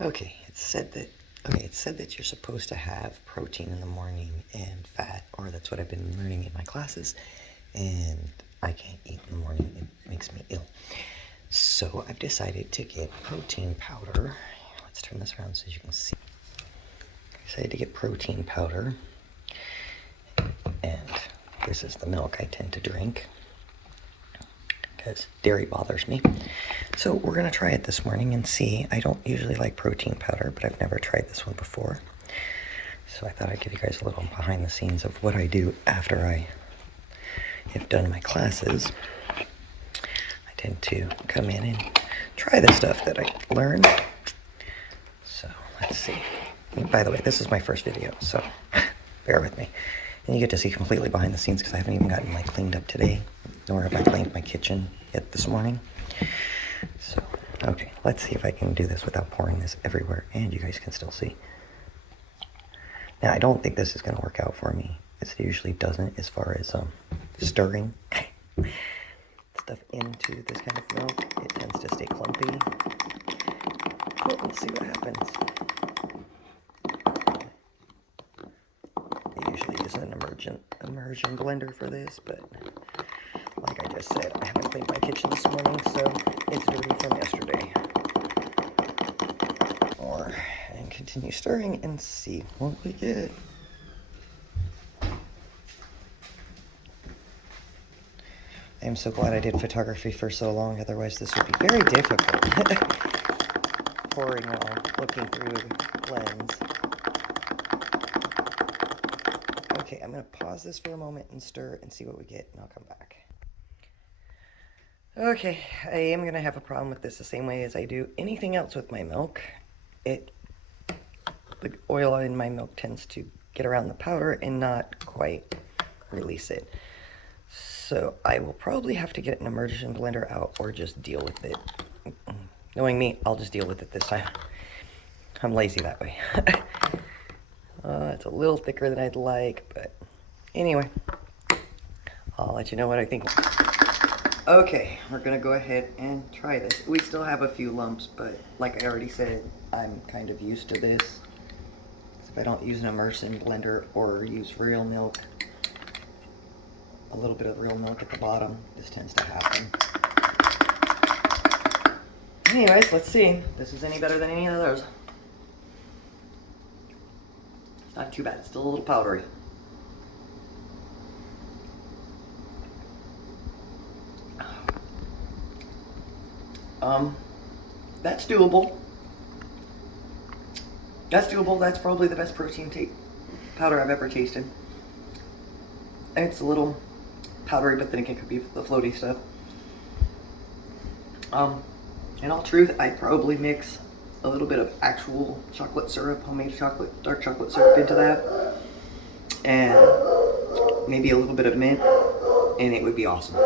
Okay, it said that you're supposed to have protein in the morning and fat, or that's what I've been learning in my classes, and I can't eat in the morning. It makes me ill. So I've decided to get protein powder. Let's turn this around so you can see. I decided to get protein powder, and this is the milk I tend to drink because dairy bothers me. So we're going to try it this morning and see. I don't usually like protein powder, but I've never tried this one before. So I thought I'd give you guys a little behind the scenes of what I do after I have done my classes. I tend to come in and try the stuff that I learned. So let's see. And by the way, this is my first video, so bear with me. And you get to see completely behind the scenes because I haven't even gotten cleaned up today, nor have I cleaned my kitchen yet this morning. So, okay, let's see if I can do this without pouring this everywhere and you guys can still see. Now, I don't think this is going to work out for me. It usually doesn't as far as stirring stuff into this kind of milk. It tends to stay clumpy. But let's see what happens. I usually use an immersion blender for this, but like I just said, I haven't cleaned my kitchen this morning, so it's dirty from yesterday. And continue stirring and see what we get. I am so glad I did photography for so long, otherwise this would be very difficult. Pouring while looking through the lens. Okay, I'm going to pause this for a moment and stir and see what we get, and I'll come back. Okay, I am going to have a problem with this the same way as I do anything else with my milk. The oil in my milk tends to get around the powder and not quite release it. So I will probably have to get an immersion blender out or just deal with it. Knowing me, I'll just deal with it this time. I'm lazy that way. It's a little thicker than I'd like, but anyway, I'll let you know what I think. Okay, we're gonna go ahead and try this. We still have a few lumps, but like I already said, I'm kind of used to this. If I don't use an immersion blender or use real milk, a little bit of real milk at the bottom, this tends to happen. Anyways, let's see if this is any better than any of those. It's not too bad, it's still a little powdery. That's doable. That's doable. That's probably the best protein powder I've ever tasted. It's a little powdery, but then it could be the floaty stuff. In all truth, I'd probably mix a little bit of actual chocolate syrup, homemade chocolate, dark chocolate syrup into that, and maybe a little bit of mint, and it would be awesome.